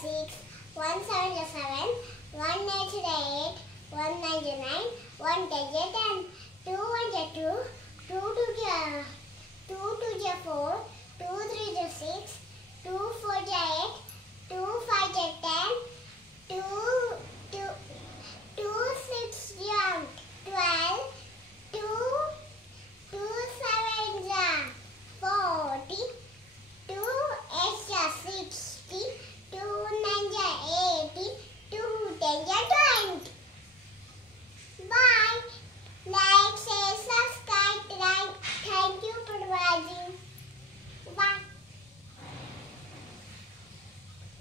6, 1 7 is 7, 1 8 is 8, 1 9 is 9, 1 10 is 10, 2 1 is 2, 2 2 is 4,